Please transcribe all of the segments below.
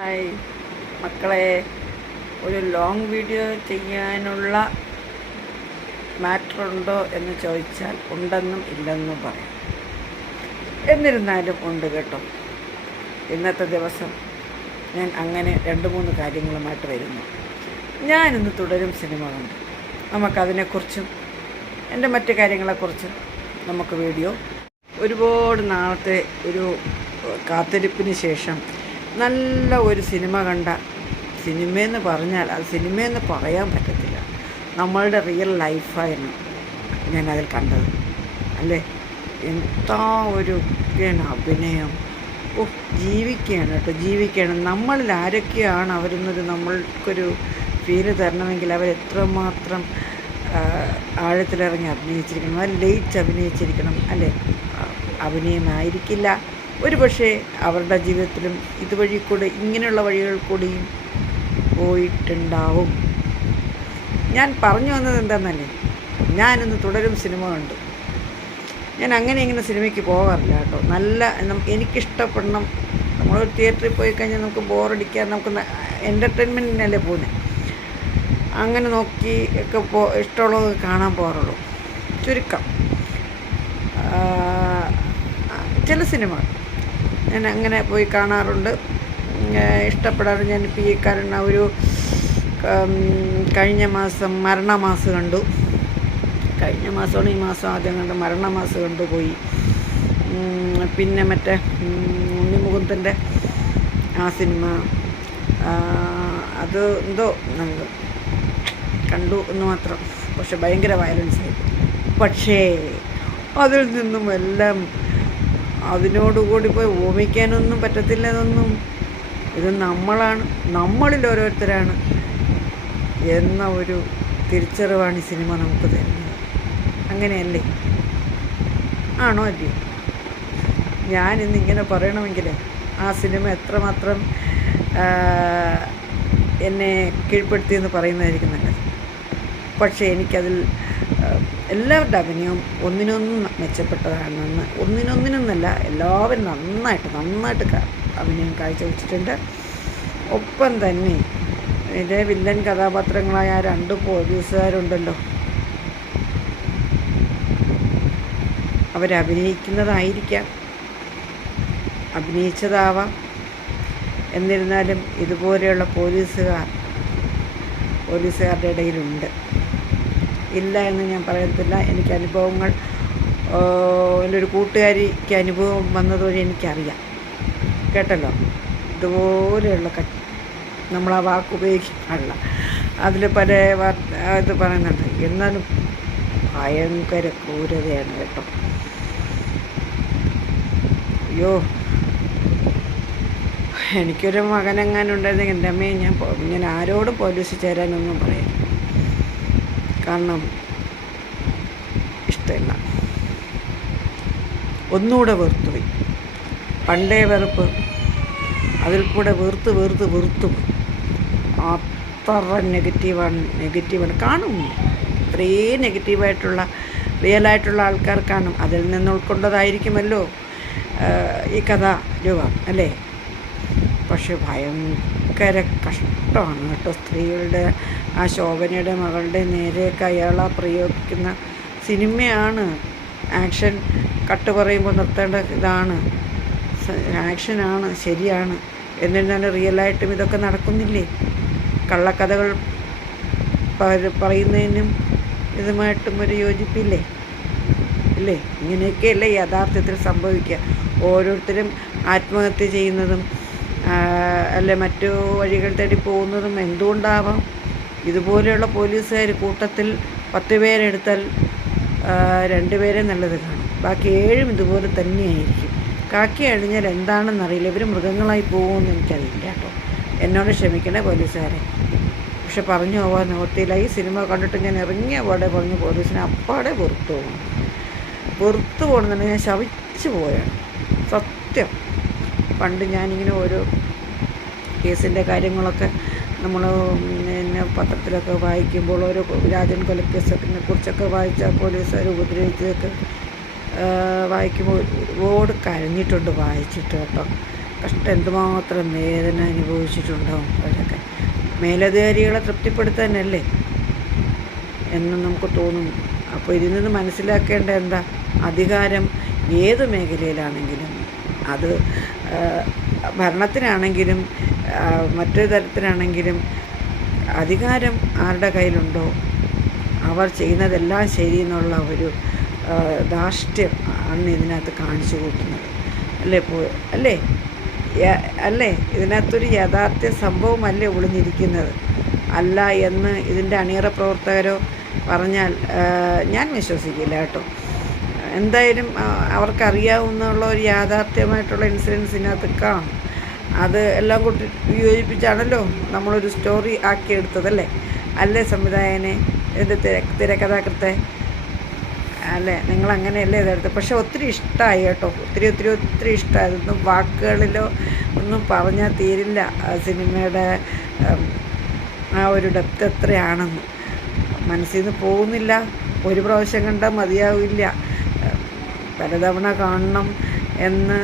Hi മക്കളെ, ഒരു long video ചെയ്യാനുള്ള മാറ്റർ ഉണ്ടോ എന്ന് ചോദിച്ചാൽ ഉണ്ടെന്നും ഇല്ലെന്നും പറയാം. എന്നിരുന്നാലും ഉണ്ട് കേട്ടോ. ഇന്നത്തെ ദിവസം ഞാൻ അങ്ങനെ 2-3 കാര്യങ്ങളുമായിട്ട് വരുന്നു. ഞാനിന്ന് തുടരും സിനിമ കണ്ടു. നമുക്കതിനെക്കുറിച്ചും എൻ്റെ മറ്റു കാര്യങ്ങളെക്കുറിച്ചും നമുക്ക് വീഡിയോ. ഒരുപാട് നാളത്തെ ഒരു കാത്തിരിപ്പിന് ശേഷം നല്ല ഒരു സിനിമ കണ്ട. സിനിമയെന്ന് പറഞ്ഞാൽ അത് സിനിമയെന്ന് പറയാൻ പറ്റത്തില്ല, നമ്മളുടെ റിയൽ ലൈഫായിരുന്നു ഞാനതിൽ കണ്ടത്. അല്ലേ, എന്താ ഒരു അഭിനയം! ജീവിക്കുകയാണ് കേട്ടോ, ജീവിക്കുകയാണ്. നമ്മളിൽ ആരൊക്കെയാണ് അവരെന്നൊരു നമ്മൾക്കൊരു ഫീല് തരണമെങ്കിൽ അവരെത്രമാത്രം ആഴത്തിലിറങ്ങി അഭിനയിച്ചിരിക്കണം, അത് ലയിച്ച് അഭിനയിച്ചിരിക്കണം. അല്ലേ, അഭിനയമായിരിക്കില്ല ഒരു പക്ഷേ അവരുടെ ജീവിതത്തിലും ഇതുവഴി കൂടെ ഇങ്ങനെയുള്ള വഴികൾ കൂടിയും പോയിട്ടുണ്ടാവും. ഞാൻ പറഞ്ഞു വന്നത് എന്താണെന്നല്ലേ, ഞാനിന്ന് തുടരും സിനിമ കണ്ടു. ഞാൻ ഇങ്ങനെ സിനിമയ്ക്ക് പോകാറില്ല കേട്ടോ. നല്ല എനിക്കിഷ്ടപ്പെടണം. നമ്മളൊരു തിയേറ്ററിൽ പോയി കഴിഞ്ഞാൽ നമുക്ക് ബോറടിക്കാൻ, നമുക്ക് എൻ്റർടൈൻമെൻറ്റിനല്ലേ പോകുന്നത്. അങ്ങനെ നോക്കി ഒക്കെ ഇഷ്ടമുള്ളത് കാണാൻ പോകാറുള്ളൂ. ചുരുക്കം ചില സിനിമകൾ ഞാൻ അങ്ങനെ പോയി കാണാറുണ്ട്, ഇഷ്ടപ്പെടാറ്. ഞാനിപ്പോൾ ഈ കാരണം ഒരു കഴിഞ്ഞ മാസം മരണമാസ് കണ്ടു. കഴിഞ്ഞ മാസമാണ് ഈ മാസം ആദ്യം കണ്ട് മരണമാസ് കണ്ടുപോയി. പിന്നെ മറ്റേ ഉണ്ണിമുകുന്ദൻ്റെ ആ സിനിമ, അത് എന്തോ കണ്ടു എന്ന് മാത്രം. പക്ഷെ ഭയങ്കര വയലൻസ് ആയി. പക്ഷേ അതിൽ നിന്നും എല്ലാം അതിനോടുകൂടി പോയി ഓമിക്കാനൊന്നും പറ്റത്തില്ല. ഇതൊന്നും ഇത് നമ്മളിൽ ഓരോരുത്തരാണ് എന്ന ഒരു തിരിച്ചറിവാണ് ഈ സിനിമ നമുക്ക് തരുന്നത്. അങ്ങനെയല്ലേ? ആണോ അല്ലയോ? ഞാനിന്നിങ്ങനെ പറയണമെങ്കിൽ ആ സിനിമ എത്രമാത്രം എന്നെ കീഴ്പ്പെടുത്തിയെന്ന് പറയുന്നതായിരിക്കും നല്ലത്. പക്ഷേ എനിക്കതിൽ എല്ലാവരുടെ അഭിനയവും ഒന്നിനൊന്നും മെച്ചപ്പെട്ടതാണെന്ന്, ഒന്നിനൊന്നിനൊന്നല്ല, എല്ലാവരും നന്നായിട്ട് അഭിനയം കാഴ്ചവെച്ചിട്ടുണ്ട്. ഒപ്പം തന്നെ ഇതിലെ വില്ലൻ കഥാപാത്രങ്ങളായ 2 പോലീസുകാരുണ്ടല്ലോ, അവരഭിനയിക്കുന്നതായിരിക്കാം, അഭിനയിച്ചതാവാം. എന്നിരുന്നാലും ഇതുപോലെയുള്ള പോലീസുകാരുടെ ഇടയിലുണ്ട്. ഇല്ല എന്ന് ഞാൻ പറയത്തില്ല. എനിക്ക് അനുഭവങ്ങൾ, എൻ്റെ ഒരു കൂട്ടുകാരിക്ക് അനുഭവം വന്നതുവഴി എനിക്കറിയാം കേട്ടല്ലോ. ഇതുപോലെയുള്ള നമ്മൾ ആ വാക്ക് ഉപയോഗിക്കാറില്ല, അതിൽ പല ഇത് പറയുന്നുണ്ട്. എന്നാലും ഭയങ്കര ക്രൂരതയാണ് കേട്ടോ. അയ്യോ, എനിക്കൊരു മകനെങ്ങാനുണ്ടായിരുന്നെങ്കിൽ എൻ്റെ അമ്മയെ ഞാൻ ആരോടും പോലീസിൽ ചേരാനൊന്നും പറയാം. കാരണം ഇഷ്ടമില്ല. ഒന്നുകൂടെ വെറുത്തുപോയി. പണ്ടേ വെറുപ്പ്, അതിൽ കൂടെ വെറുത്ത് അത്ര നെഗറ്റീവാണ്. കാണും, ഇത്രയും നെഗറ്റീവായിട്ടുള്ള റിയലായിട്ടുള്ള ആൾക്കാർ കാണും. അതിൽ നിന്ന് ഉൾക്കൊണ്ടതായിരിക്കുമല്ലോ ഈ കഥാരൂപം, അല്ലേ? പക്ഷെ ഭയങ്കര കഷ്ടമാണ് കേട്ടോ. സ്ത്രീകളുടെ ആ ശോഭനയുടെ മകളുടെ നേരെയൊക്കെ അയാളാ പ്രയോഗിക്കുന്ന സിനിമയാണ്. ആക്ഷൻ കട്ട് പറയുമ്പോൾ നിർത്തേണ്ട ഇതാണ്, ആക്ഷനാണ്, ശരിയാണ്. എന്നിരുന്നാലും റിയലായിട്ടും ഇതൊക്കെ നടക്കുന്നില്ലേ? കള്ളക്കഥകൾ പറയുന്നതിനും ഇതുമായിട്ടും ഒരു യോജിപ്പില്ലേ? ഇല്ലേ? ഇങ്ങനെയൊക്കെയല്ലേ യഥാർത്ഥത്തിൽ സംഭവിക്കുക. ഓരോരുത്തരും ആത്മഹത്യ ചെയ്യുന്നതും അല്ലെ മറ്റു വഴികൾ തേടി പോകുന്നതും എന്തുകൊണ്ടാവാം? ഇതുപോലെയുള്ള പോലീസുകാർ കൂട്ടത്തിൽ 10 പേരെടുത്താൽ 2 പേരെ നല്ലത് കാണും, ബാക്കി 7 ഇതുപോലെ തന്നെയായിരിക്കും. കാക്കി അഴിഞ്ഞാൽ എന്താണെന്നറിയില്ല. ഇവർ മൃഗങ്ങളായി പോകുമെന്ന് എനിക്കറിയില്ല കേട്ടോ. എന്നോട് ക്ഷമിക്കണേ പോലീസുകാരെ. പക്ഷെ പറഞ്ഞു പോകാൻ നിവൃത്തിയില്ല. ഈ സിനിമ കണ്ടിട്ട് ഞാൻ ഇറങ്ങിയ പാടെ പറഞ്ഞു പോലീസിനെ അപ്പാടെ വെറുത്തു പോകണമെന്നുണ്ടെങ്കിൽ ഞാൻ ശവിച്ചു പോയാണ് സത്യം. പണ്ട് ഞാനിങ്ങനെ ഓരോ കേസിൻ്റെ കാര്യങ്ങളൊക്കെ നമ്മൾ പിന്നെ പത്രത്തിലൊക്കെ വായിക്കുമ്പോൾ ഓരോ രാജൻ കൊലക്കേസിനെ കുറിച്ചൊക്കെ വായിച്ചാൽ പോലീസുകാർ ഉപദ്രവിച്ചതൊക്കെ വായിക്കുമ്പോൾ ഒരുപാട് കരഞ്ഞിട്ടുണ്ട് വായിച്ചിട്ട് കേട്ടോ. എന്തുമാത്രം വേദന അനുഭവിച്ചിട്ടുണ്ടാവും അവരൊക്കെ. മേലധികാരികളെ തൃപ്തിപ്പെടുത്താനല്ലേ എന്ന് നമുക്ക് തോന്നുന്നു. അപ്പോൾ ഇതിൽ നിന്ന് മനസ്സിലാക്കേണ്ട എന്താ, അധികാരം ഏത് മേഖലയിലാണെങ്കിലും, അത് ഭരണത്തിനാണെങ്കിലും മറ്റൊരു തരത്തിലാണെങ്കിലും, അധികാരം ആരുടെ കയ്യിലുണ്ടോ അവർ ചെയ്യുന്നതെല്ലാം ശരിയെന്നുള്ള ഒരു ധാർഷ്ട്യം ആണ് ഇതിനകത്ത് കാണിച്ചു കൂട്ടുന്നത്. അല്ലേ അല്ലേ ഇതിനകത്തൊരു യാഥാർത്ഥ്യ സംഭവമല്ലേ ഒളിഞ്ഞിരിക്കുന്നത്? അല്ല എന്ന് ഇതിൻ്റെ അണിയറ പ്രവർത്തകരോ പറഞ്ഞാൽ ഞാൻ വിശ്വസിക്കില്ല കേട്ടോ. എന്തായാലും അവർക്കറിയാവുന്നുള്ള ഒരു യാഥാർത്ഥ്യമായിട്ടുള്ള ഇൻസിഡൻസ് ഇതിനകത്ത് കാണും. അത് എല്ലാം കൂട്ടി യോജിപ്പിച്ചാണല്ലോ നമ്മളൊരു സ്റ്റോറി ആക്കിയെടുത്തതല്ലേ? അല്ലേ സംവിധായകനെ, ഇതിൻ്റെ തിരക്കഥാകൃത്തെ അല്ലേ? നിങ്ങളങ്ങനെയല്ലേ ഇതെടുത്തത്? പക്ഷെ ഒത്തിരി ഇഷ്ടമായി കേട്ടോ, ഒത്തിരി ഇഷ്ടമായി. ഇതൊന്നും വാക്കുകളിലോ ഒന്നും പറഞ്ഞാൽ തീരില്ല സിനിമയുടെ ആ ഒരു ഡെപ്ത് എത്രയാണെന്ന്. മനസ്സിൽ നിന്ന് പോകുന്നില്ല. ഒരു പ്രാവശ്യം കണ്ടാൽ മതിയാവില്ല, പലതവണ കാണണം എന്ന്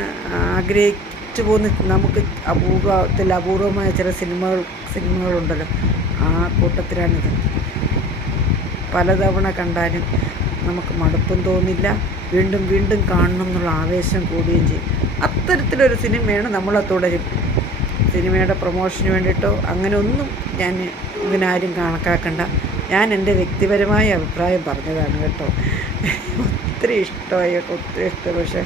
ആഗ്രഹിച്ചു പോകുന്ന നമുക്ക് അപൂർവമായ ചില സിനിമകളുണ്ടല്ലോ, ആ കൂട്ടത്തിലാണിത്. പലതവണ കണ്ടാലും നമുക്ക് മടുപ്പും തോന്നില്ല, വീണ്ടും വീണ്ടും കാണണം എന്നുള്ള ആവേശം കൂടുകയും ചെയ്യും. അത്തരത്തിലൊരു സിനിമയാണ് നമ്മളെ തുടരും. സിനിമയുടെ പ്രൊമോഷന് വേണ്ടിയിട്ടോ അങ്ങനെ ഒന്നും ഞാൻ ഇതിനാരും കണക്കാക്കണ്ട. ഞാൻ എൻ്റെ വ്യക്തിപരമായ അഭിപ്രായം പറഞ്ഞതാണ് കേട്ടോ. ഒത്തിരി ഇഷ്ടമായി കേട്ടോ, ഒത്തിരി ഇഷ്ടം. പക്ഷേ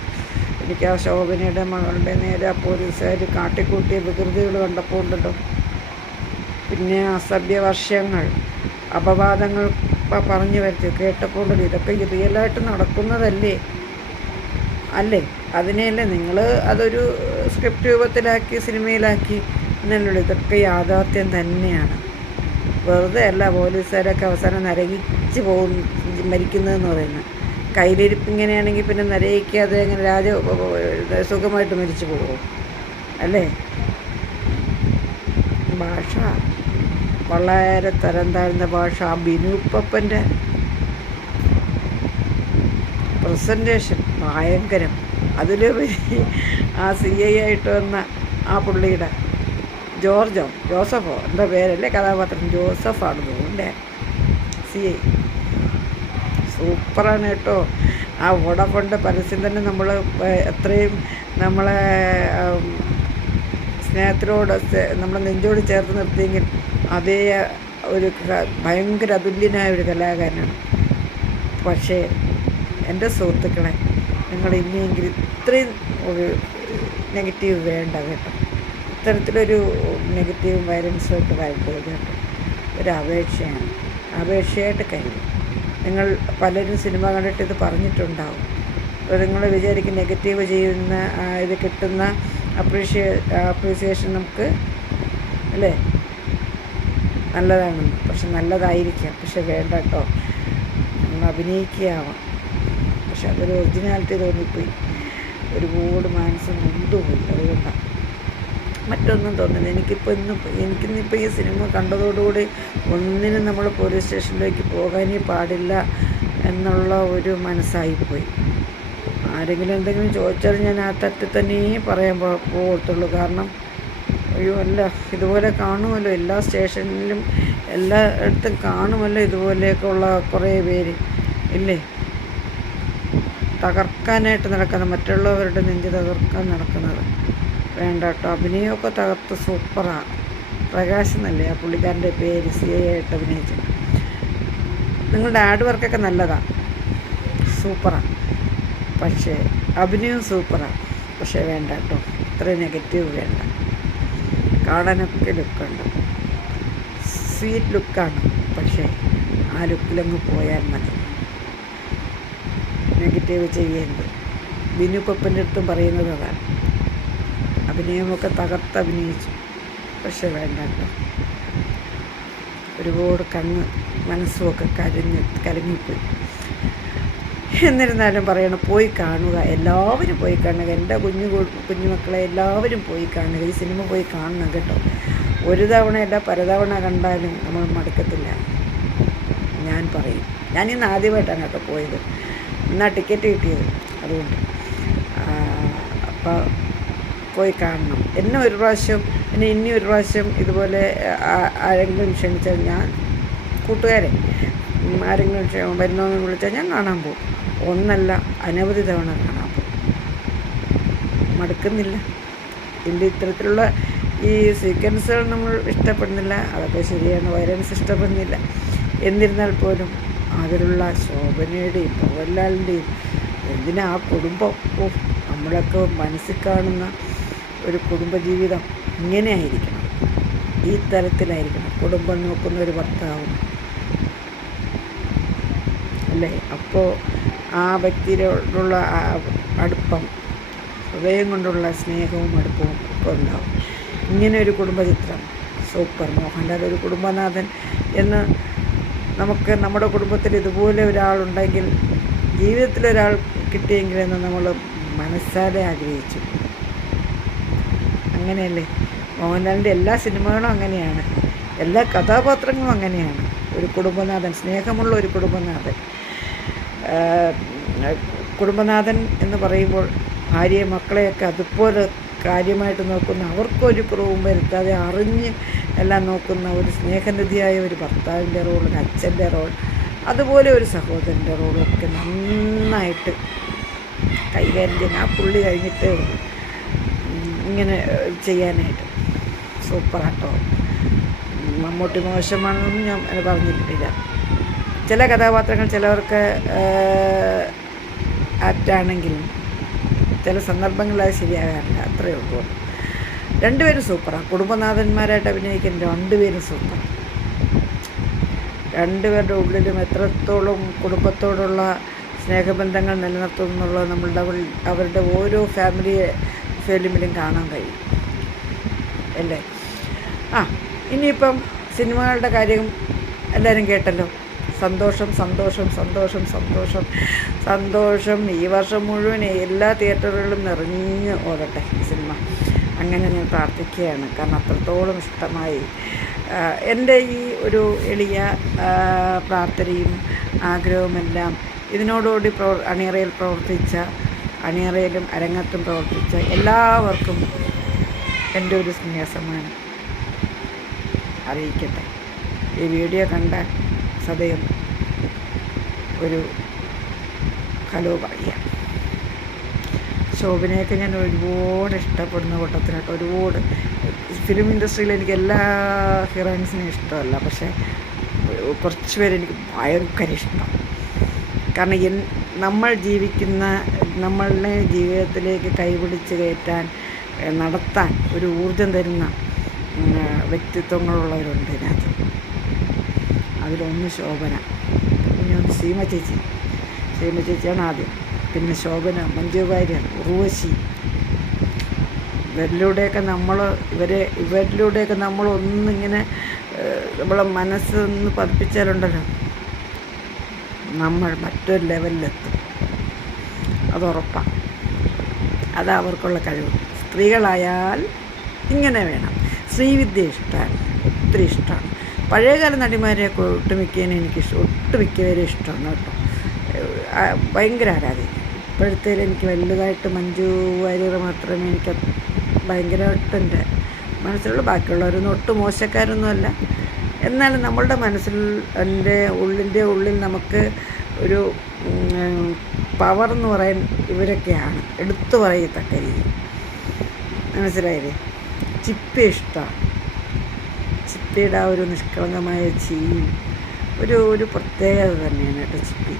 എനിക്ക് ആ ശോഭനയുടെ മകളുടെ നേരെ ആ പോലീസുകാർ കാട്ടിക്കൂട്ടിയ വികൃതികൾ കണ്ടപ്പോൾ ഉണ്ടല്ലോ, പിന്നെ അസഭ്യവർഷ്യങ്ങൾ, അപവാദങ്ങൾ പറഞ്ഞു വരുത്തി കേട്ടപ്പോൾ ഉണ്ടല്ലോ, ഇതൊക്കെ റിയലായിട്ട് നടക്കുന്നതല്ലേ അല്ലേ? അതിനെയല്ലേ നിങ്ങൾ അതൊരു സ്ക്രിപ്റ്റ് രൂപത്തിലാക്കി സിനിമയിലാക്കി എന്നല്ലോ. ഇതൊക്കെ യാഥാർത്ഥ്യം തന്നെയാണ്, വെറുതെ അല്ല. പോലീസുകാരൊക്കെ അവസാനം നരകിച്ച് മരിക്കുന്നതെന്ന് പറയുന്നത്. കയ്യിലിരിപ്പ് ഇങ്ങനെയാണെങ്കിൽ പിന്നെ നരയിക്കാതെ എങ്ങനെ സുഖമായിട്ട് മരിച്ചു പോകുമോ അല്ലേ? ഭാഷ വളരെ തരം താഴ്ന്ന ഭാഷ. ആ ബിനുപ്പപ്പൻ്റെ പ്രസൻറ്റേഷൻ ഭയങ്കരം. അതിലുപരി ആ CI ആയിട്ട് വന്ന ആ പുള്ളിയുടെ ജോസഫോ എന്താ പേരല്ലേ കഥാപാത്രം, ജോസഫാണെന്ന് തോന്നുന്നല്ലേ CI. സൂപ്പറാണ് കേട്ടോ. ആ വോഡഫോണിൻ്റെ പരസ്യം തന്നെ നമ്മൾ എത്രയും നമ്മളെ സ്നേഹത്തിനോട് നമ്മളെ നെഞ്ചോട് ചേർത്ത് നിർത്തിയെങ്കിൽ അതേ ഒരു ഭയങ്കര അതുല്യനായ ഒരു കലാകാരനാണ്. പക്ഷേ എൻ്റെ സുഹൃത്തുക്കളെ, നിങ്ങൾ ഇനിയെങ്കിലും ഇത്രയും ഒരു നെഗറ്റീവ് വേണ്ട കേട്ടോ. ഇത്തരത്തിലൊരു നെഗറ്റീവും വയലൻസുമായിട്ട് വരരുത് കേട്ടോ. ഒരു അപേക്ഷയായിട്ട് കരുതും. നിങ്ങൾ പലരും സിനിമ കണ്ടിട്ട് ഇത് പറഞ്ഞിട്ടുണ്ടാവും. നിങ്ങൾ വിചാരിക്കും നെഗറ്റീവ് ചെയ്യുന്ന ഇത് കിട്ടുന്ന അപ്രീസിയേഷൻ നമുക്ക് അല്ലേ നല്ലതാണെന്ന്. പക്ഷെ നല്ലതായിരിക്കാം, പക്ഷെ വേണ്ട കേട്ടോ. നമ്മൾ അഭിനയിക്കുകയാവാം, പക്ഷെ അതൊരു ഒറിജിനാലിറ്റി തോന്നിപ്പോയി. ഒരുപാട് മനസ്സ് നൊന്തുപോയി. അതുകൊണ്ടാണ്, മറ്റൊന്നും തോന്നുന്നില്ല. എനിക്കിന്നിപ്പോൾ ഈ സിനിമ കണ്ടതോടുകൂടി ഒന്നിനും നമ്മൾ പോലീസ് സ്റ്റേഷനിലേക്ക് പോകാനേ പാടില്ല എന്നുള്ള ഒരു മനസ്സായിപ്പോയി. ആരെങ്കിലും എന്തെങ്കിലും ചോദിച്ചാൽ ഞാൻ ആ തട്ടിൽ തന്നെ പറയാൻ പോകത്തുള്ളൂ. കാരണം അയ്യോ അല്ല, ഇതുപോലെ കാണുമല്ലോ എല്ലാ സ്റ്റേഷനിലും എല്ലായിടത്തും കാണുമല്ലോ ഇതുപോലെയൊക്കെയുള്ള കുറേ പേര് ഇല്ലേ, തകർക്കാനായിട്ട് നടക്കുന്നത്, മറ്റുള്ളവരുടെ നെഞ്ച് തകർക്കാൻ നടക്കുന്നത്. വേണ്ട കേട്ടോ. അഭിനയമൊക്കെ തകർത്ത് സൂപ്പറാണ്. പ്രകാശ് എന്നല്ലേ ആ പുള്ളിക്കാരൻ്റെ പേര്, CI ആയിട്ട് അഭിനയിച്ചു. നിങ്ങളുടെ ആഡ് വർക്കൊക്കെ നല്ലതാണ്, സൂപ്പറാണ്. പക്ഷേ അഭിനയം സൂപ്പറാണ്. പക്ഷേ വേണ്ട കേട്ടോ, ഇത്ര നെഗറ്റീവ് വേണ്ട. കാണാനൊക്കെ ലുക്കുണ്ട്, സ്വീറ്റ് ലുക്കാണ്. പക്ഷേ ആ ലുക്കിലങ്ങ് പോയാൽ മതി. നെഗറ്റീവ് ചെയ്യരുത്. ബിനുപ്പപ്പൻ്റെ അടുത്തും പറയുന്നത് അതാണ്. അഭിനയമൊക്കെ അഭിനയിച്ചു, പക്ഷെ വേണ്ട കേട്ടോ. ഒരുപാട് മനസ്സുമൊക്കെ കലങ്ങിപ്പോയി. എന്നിരുന്നാലും പറയണം, പോയി കാണുക, എല്ലാവരും പോയി കാണുക. എൻ്റെ കുഞ്ഞുമക്കളെ എല്ലാവരും പോയി കാണുക. ഈ സിനിമ പോയി കാണണം കേട്ടോ. ഒരു തവണയല്ല പലതവണ കണ്ടാലും നമ്മൾ മടുക്കത്തില്ല. ഞാൻ പറയും, ഞാനിന്ന് ആദ്യമായിട്ടാണ് കേട്ടോ പോയത്. ഇന്നാ ടിക്കറ്റ് കിട്ടിയത്, അതുകൊണ്ട്. അപ്പോൾ പോയി കാണണം. എന്നെ ഒരു പ്രാവശ്യം ഇനി ഒരു പ്രാവശ്യം ഇതുപോലെ ആരെങ്കിലും ക്ഷണിച്ചാൽ ഞാൻ കൂട്ടുകാരെ ആരെങ്കിലും വരുന്നോന്ന് വിളിച്ചാൽ ഞാൻ കാണാൻ പോകും. ഒന്നല്ല അനവധി തവണ കാണാൻ പോകും. മടുക്കുന്നില്ല. ഇതിൻ്റെ ഇത്തരത്തിലുള്ള ഈ സീക്വൻസുകൾ നമ്മൾ ഇഷ്ടപ്പെടുന്നില്ല, അതൊക്കെ ശരിയാണ്. വയലൻസ് ഇഷ്ടപ്പെടുന്നില്ല. എന്നിരുന്നാൽ പോലും അതിലുള്ള ശോഭനയുടെയും മോഹൻലാലിൻ്റെയും എന്തിനാ ആ കുടുംബം, നമ്മളൊക്കെ മനസ്സിൽ കാണുന്ന ഒരു കുടുംബജീവിതം ഇങ്ങനെ ആയിരിക്കണം, ഈ തരത്തിലായിരിക്കണം. കുടുംബം നോക്കുന്ന ഒരു ഭർത്താവും അല്ലേ. അപ്പോൾ ആ വ്യക്തിയോടുള്ള അടുപ്പം, ഹൃദയം കൊണ്ടുള്ള സ്നേഹവും അടുപ്പവും ഒക്കെ ഉണ്ടാവും. ഇങ്ങനെ ഒരു കുടുംബചിത്രം സൂപ്പർ. മോഹൻലാൽ ഒരു കുടുംബനാഥൻ എന്ന് നമുക്ക് നമ്മുടെ കുടുംബത്തിൽ ഇതുപോലെ ഒരാളുണ്ടെങ്കിൽ, ജീവിതത്തിലൊരാൾ കിട്ടിയെങ്കിലെന്ന് നമ്മൾ മനസ്സാലെ ആഗ്രഹിച്ചു. അങ്ങനെയല്ലേ മോഹൻലാലിൻ്റെ എല്ലാ സിനിമകളും അങ്ങനെയാണ്, എല്ലാ കഥാപാത്രങ്ങളും അങ്ങനെയാണ്. ഒരു കുടുംബനാഥൻ, സ്നേഹമുള്ള ഒരു കുടുംബനാഥൻ. കുടുംബനാഥൻ എന്ന് പറയുമ്പോൾ ഭാര്യയെ മക്കളെയൊക്കെ അതുപോലെ കാര്യമായിട്ട് നോക്കുന്ന, അവർക്കൊരു കുറവും വരുത്താതെ അറിഞ്ഞ് എല്ലാം നോക്കുന്ന ഒരു സ്നേഹനിധിയായ ഒരു ഭർത്താവിൻ്റെ റോൾ, ഒരു അച്ഛൻ്റെ റോൾ, അതുപോലെ ഒരു സഹോദരൻ്റെ റോളൊക്കെ നന്നായിട്ട് കൈകാര്യം ചെയ്യാൻ ആ പുള്ളി കഴിഞ്ഞിട്ടേ ഉള്ളൂ ഇങ്ങനെ ചെയ്യാനായിട്ട്. സൂപ്പറാട്ടോ. മമ്മൂട്ടി മോശമാണെന്നൊന്നും ഞാൻ പറഞ്ഞിട്ടില്ല. ചില കഥാപാത്രങ്ങൾ ചിലവർക്ക് ആപ്റ്റാണെങ്കിലും ചില സന്ദർഭങ്ങളിൽ അത് ശരിയാകാറില്ല, അത്രയേ ഉള്ളൂ. രണ്ടുപേരും സൂപ്പറാണ്. കുടുംബനാഥന്മാരായിട്ട് അഭിനയിക്കുന്ന രണ്ടുപേരും സൂപ്പറാണ്. രണ്ടുപേരുടെ ഉള്ളിലും എത്രത്തോളം കുടുംബത്തോടുള്ള സ്നേഹബന്ധങ്ങൾ നിലനിർത്തുന്നു എന്നുള്ളത് നമ്മളുടെ അവരുടെ ഓരോ ഫിലിമിലും കാണാൻ കഴിയും അല്ലേ. ഇനിയിപ്പം സിനിമകളുടെ കാര്യം എല്ലാവരും കേട്ടല്ലോ. സന്തോഷം സന്തോഷം സന്തോഷം സന്തോഷം സന്തോഷം. ഈ വർഷം മുഴുവൻ എല്ലാ തിയേറ്ററുകളിലും നിറഞ്ഞ് ഓടട്ടെ ഈ സിനിമ. അങ്ങനെ ഞാൻ പ്രാർത്ഥിക്കുകയാണ്. കാരണം അത്രത്തോളം ഇഷ്ടമായി. എൻ്റെ ഈ ഒരു എളിയ പ്രാർത്ഥനയും ആഗ്രഹവുമെല്ലാം ഇതിനോടുകൂടി അണിയറയിൽ പ്രവർത്തിച്ച, അണിയറയിലും അരങ്ങത്തും പ്രവർത്തിച്ച എല്ലാവർക്കും എൻ്റെ ഒരു സ്നേഹസമ്മാനം അറിയിക്കട്ടെ. ഈ വീഡിയോ കണ്ട സദയം ഒരു ഹലോ പറയുക. ശോഭനയൊക്കെ ഞാൻ ഒരുപാട് ഇഷ്ടപ്പെടുന്ന കൂട്ടത്തിനായിട്ട്. ഒരുപാട് ഫിലിം ഇൻഡസ്ട്രിയിൽ എനിക്ക് എല്ലാ ഹീറോയിൻസിനും ഇഷ്ടമല്ല, പക്ഷേ കുറച്ച് പേര് എനിക്ക് ഭയങ്കര ഇഷ്ടം. കാരണം നമ്മൾ ജീവിക്കുന്ന, നമ്മളുടെ ജീവിതത്തിലേക്ക് കൈപിടിച്ച് കയറ്റാൻ, നടത്താൻ ഒരു ഊർജം തരുന്ന വ്യക്തിത്വങ്ങളുള്ളവരുണ്ട് ഇതിനകത്ത്. അതിലൊന്ന് ശോഭന, പിന്നെ ഒന്ന് സീമ ചേച്ചിയാണ് ആദ്യം, പിന്നെ ശോഭന, മഞ്ജു വാര്യർ, ഉർവശി. ഇവരിലൂടെയൊക്കെ നമ്മൾ ഒന്നിങ്ങനെ നമ്മളെ മനസ്സൊന്ന് പതിപ്പിച്ചാലുണ്ടല്ലോ, നമ്മൾ മറ്റൊരു ലെവലിലെത്തും. അതുറപ്പാണ്. അതാ അവർക്കുള്ള കഴിവ്. സ്ത്രീകളായാൽ ഇങ്ങനെ വേണം. ശ്രീവിദ്യ ഇഷ്ടമാണ്, ഒത്തിരി ഇഷ്ടമാണ്. പഴയകാല നടിമാരെയൊക്കെ ഒട്ടുമിക്കവരെ ഇഷ്ടമാണ് കേട്ടോ. ഭയങ്കര ആരാധിക്കും. ഇപ്പോഴത്തേലും എനിക്ക് വലുതായിട്ട് മഞ്ജു വാര്യർ മാത്രമേ എനിക്ക് ഭയങ്കരമായിട്ട് എൻ്റെ മനസ്സിലുള്ള. ബാക്കിയുള്ളവരൊന്നും ഒട്ടും മോശക്കാരൊന്നുമല്ല. എന്നാലും നമ്മളുടെ മനസ്സിൽ, എൻ്റെ ഉള്ളിൽ നമുക്ക് ഒരു പവർ എന്ന് പറയാൻ ഇവരൊക്കെയാണ്, എടുത്തു പറയത്തക്ക രീതി. മനസ്സിലായില്ലേ? ചിപ്പി ഇഷ്ടമാണ്. ചിപ്പിയുടെ ആ ഒരു നിഷ്കളങ്കമായ ചിരിയും ഒരു പ്രത്യേകത തന്നെയാണ് കേട്ടോ ചിപ്പി.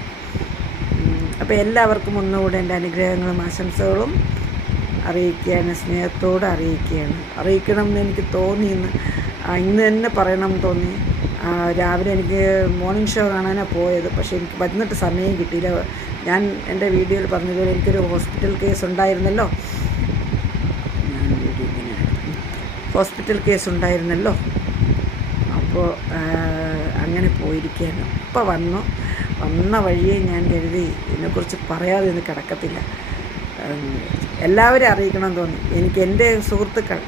അപ്പോൾ എല്ലാവർക്കും ഒന്നുകൂടെ എൻ്റെ അനുഗ്രഹങ്ങളും ആശംസകളും അറിയിക്കുകയാണ്, സ്നേഹത്തോടെ അറിയിക്കണം എന്ന് എനിക്ക് തോന്നി. ഇന്ന് തന്നെ പറയണം എന്ന് തോന്നി. രാവിലെ എനിക്ക് മോർണിംഗ് ഷോ കാണാനാണ് പോയത്, പക്ഷേ എനിക്ക് വരുന്നിട്ട് സമയം കിട്ടിയില്ല. ഞാൻ എൻ്റെ വീഡിയോയിൽ പറഞ്ഞതുപോലെ എനിക്കൊരു ഹോസ്പിറ്റൽ കേസ് ഉണ്ടായിരുന്നല്ലോ. അപ്പോൾ അങ്ങനെ പോയിരിക്കുകയാണ്. ഇപ്പോൾ വന്ന വഴിയെ ഞാൻ കരുതി ഇതിനെക്കുറിച്ച് പറയാതെ ഇന്ന് കിടക്കത്തില്ല. എല്ലാവരും അറിയിക്കണം തോന്നി എനിക്ക്. എൻ്റെ സുഹൃത്തുക്കൾ,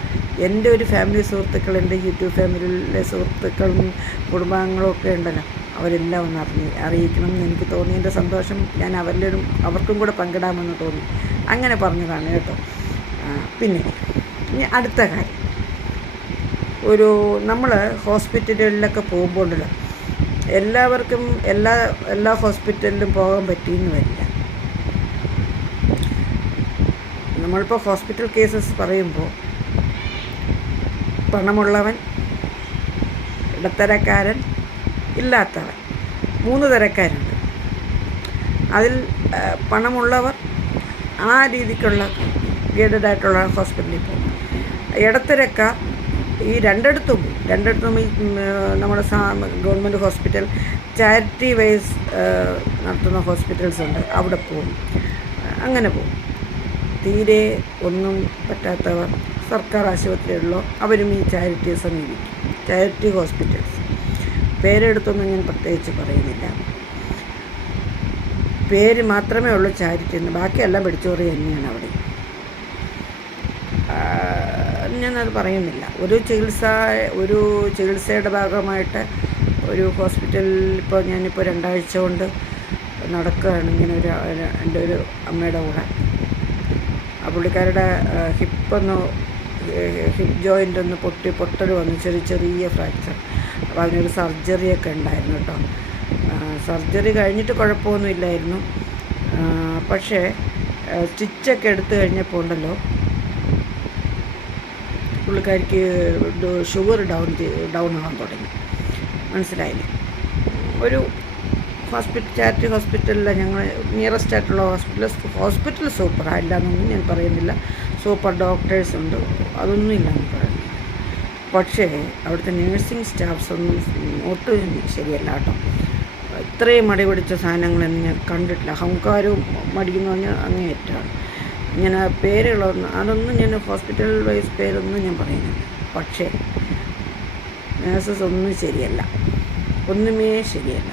എൻ്റെ ഒരു ഫാമിലി സുഹൃത്തുക്കൾ, എൻ്റെ യൂട്യൂബ് ഫാമിലിയിലെ സുഹൃത്തുക്കളും കുടുംബാംഗങ്ങളും ഒക്കെ ഉണ്ടല്ലോ, അവരെല്ലാം ഒന്ന് അറിയിക്കണം എന്ന് എനിക്ക് തോന്നി. എൻ്റെ സന്തോഷം ഞാൻ അവർക്കും കൂടെ പങ്കിടാമെന്ന് തോന്നി. അങ്ങനെ പറഞ്ഞതാണ് കേട്ടോ. പിന്നെ ഇനി അടുത്ത കാര്യം, നമ്മൾ ഹോസ്പിറ്റലുകളിലൊക്കെ പോകുമ്പോഴല്ലോ എല്ലാവർക്കും എല്ലാ ഹോസ്പിറ്റലിലും പോകാൻ പറ്റിയെന്ന് വരില്ല. നമ്മളിപ്പോൾ ഹോസ്പിറ്റൽ കേസസ് പറയുമ്പോൾ പണമുള്ളവൻ, ഇടത്തരക്കാരൻ, ഇല്ലാത്തവൻ, 3 തരക്കാരുണ്ട്. അതിൽ പണമുള്ളവർ ആ രീതിക്കുള്ള ഗൈഡഡായിട്ടുള്ള ഹോസ്പിറ്റലിൽ പോകും. ഇടത്തരക്കാർ ഈ രണ്ടിടത്തും ഈ നമ്മുടെ ഗവൺമെൻറ് ഹോസ്പിറ്റൽ, ചാരിറ്റി വൈസ് നടത്തുന്ന ഹോസ്പിറ്റൽസ് ഉണ്ട്, അവിടെ പോകും. അങ്ങനെ പോകും. തീരെ ഒന്നും പറ്റാത്തവർ സർക്കാർ ആശുപത്രികളിലോ അവരും ഈ ചാരിറ്റിയെ സമീപിക്കും. ചാരിറ്റി ഹോസ്പിറ്റൽസ് പേരെടുത്തൊന്നും ഞാൻ പ്രത്യേകിച്ച് പറയുന്നില്ല, പേര് മാത്രമേ ഉള്ളൂ ചാരിറ്റി എന്ന്, ബാക്കിയെല്ലാം പിടിച്ചോറി തന്നെയാണ് അവിടെ. ഞാനത് പറയുന്നില്ല. ഒരു ചികിത്സയുടെ ഭാഗമായിട്ട് ഒരു ഹോസ്പിറ്റലിൽ ഞാനിപ്പോൾ 2 ആഴ്ച കൊണ്ട് നടക്കുകയാണ്. ഇങ്ങനെ എൻ്റെ ഒരു അമ്മയുടെ കൂടെ ആ പുള്ളിക്കാരുടെ ഹിപ്പ് ജോയിൻ്റ് ഒന്ന് പൊട്ടൽ വന്നു, ചെറിയ ഫ്രാക്ചർ. അപ്പോൾ അതിനൊരു സർജറിയൊക്കെ ഉണ്ടായിരുന്നു കേട്ടോ. സർജറി കഴിഞ്ഞിട്ട് കുഴപ്പമൊന്നുമില്ലായിരുന്നു. പക്ഷേ സ്റ്റിച്ചൊക്കെ എടുത്തു കഴിഞ്ഞപ്പോൾ ഉണ്ടല്ലോ പുള്ളിക്കാരിക്ക് ഷുഗർ ഡൗൺ ആകാൻ തുടങ്ങി. മനസ്സിലായില്ലേ? ഒരു ചാരിറ്റി ഹോസ്പിറ്റലിൽ ഞങ്ങൾ നിയറസ്റ്റ് ആയിട്ടുള്ള ഹോസ്പിറ്റൽ സൂപ്പറാണ്, ഇല്ലയെന്നൊന്നും ഞാൻ പറയുന്നില്ല. സൂപ്പർ ഡോക്ടേഴ്സ് ഉണ്ട്, അതൊന്നും ഇല്ലയെന്ന് പറയുന്നില്ല. പക്ഷേ അവിടുത്തെ നേഴ്സിംഗ് സ്റ്റാഫ്സ് ഒന്നും ഒട്ടും ശരിയല്ല കേട്ടോ. ഇത്രയും മടി പിടിച്ച സാധനങ്ങളൊന്നും ഞാൻ കണ്ടിട്ടില്ല. അഹങ്കാരവും മടിയെന്ന് പറഞ്ഞാൽ അങ്ങേയറ്റാണ്. ഇങ്ങനെ അതൊന്നും ഞാൻ ഹോസ്പിറ്റൽ വൈസ് പേരൊന്നും ഞാൻ പറയുന്നില്ല. പക്ഷേ നേഴ്സസ് ഒന്നും ശരിയല്ല, ഒന്നുമേ ശരിയല്ല.